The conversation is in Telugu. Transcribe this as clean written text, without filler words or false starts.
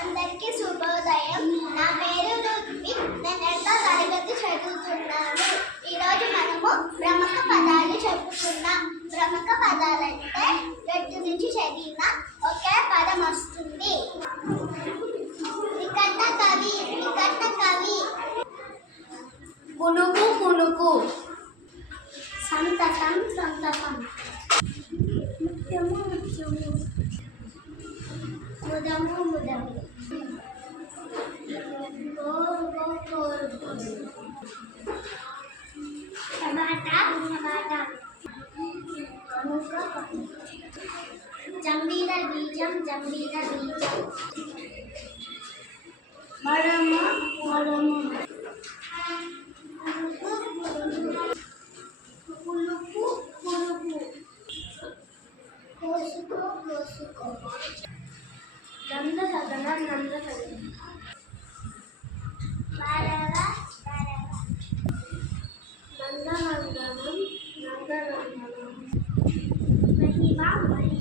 అందరికీ శుభోదయం. నా పేరు రుద్వి. నేను 8వ తరగతి చదువుతున్నాను. ఈరోజు మనము ప్రముఖ పదాలు చెప్పుకున్నాం. ప్రముఖ పదాలంటే గట్టి నుంచి చదివిన ఒకే పదం వస్తుంది. వికట కవి, వికట కవి. పునుగు పునుగు. సంతసం, సంతసం. ముత్యము, ముత్యము. ముదము, ముదము. టమాటా, టమాటా. జంబీర బీజం, జంబీర బీజం. మడమ మడమ. పులుపు, పులుపు. కోసుకో, కోసుకో. నంద సదన నంద సదన. వరవ, వరవ. నందనందనం నందనందనం. మహిమ, మహిమ.